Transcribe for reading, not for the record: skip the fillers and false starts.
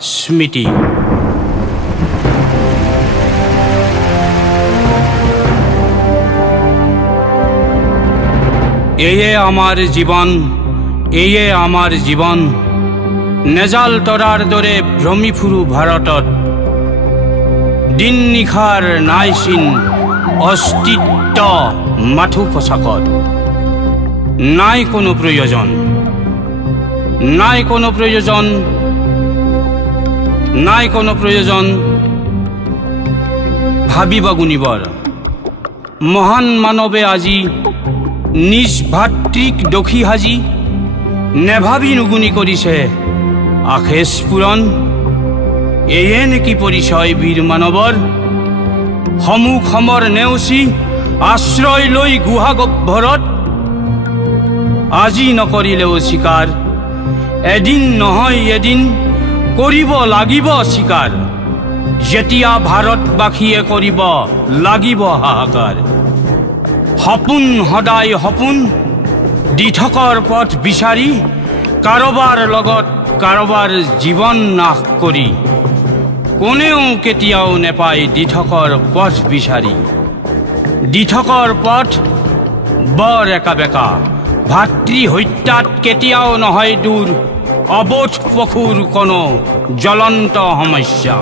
স্মৃতি। এয়ে আমাৰ জীবন, এয়ে আমাৰ জীবন, নেজাল তৰাৰ দৰে ভ্ৰমি ফুৰু ভাৰতত। দিন নিশাৰ নাইচিন অস্তিত্ব মাথো পোছাকত। নাই কোনো প্ৰয়োজন, নাই কোনো প্ৰয়োজন, নাই কোনো প্ৰয়োজন ভাবিব গুণিবৰ। মহান মানৱে আজি নিজ ভাতৃক দোষী সাজি নেভাবি নুগুণি কৰিছে আশেষ পূৰণ। এয়ে নেকি পৰিচয় বীৰ মানৱৰ? সমুখ সমৰ নেওচি আশ্ৰয় লৈ গুহা গহ্বৰত। আজি নকৰিলেও স্বীকাৰ, এদিন নহয় এদিন কৰিব লাগিব স্বীকাৰ। যেতিয়া ভাৰতবাসীয়ে কৰিব লাগিব হাহাকাৰ। সপোন সদায় সপোন, দি থকাৰ পথ বিচাৰি, কাৰোবাৰ লগত কাৰোবাৰ জীৱন নাশ কৰি। কোনেও কেতিয়াও নেপায় দি থকাৰ পথ বিচাৰি। দি থকাৰ পথ বৰ একা বেকা, ভাতৃ হত্যাত কেতিয়াও নহয় দূৰ। অবোধ পশুৰ কোনো জ্বলন্ত সমস্যা।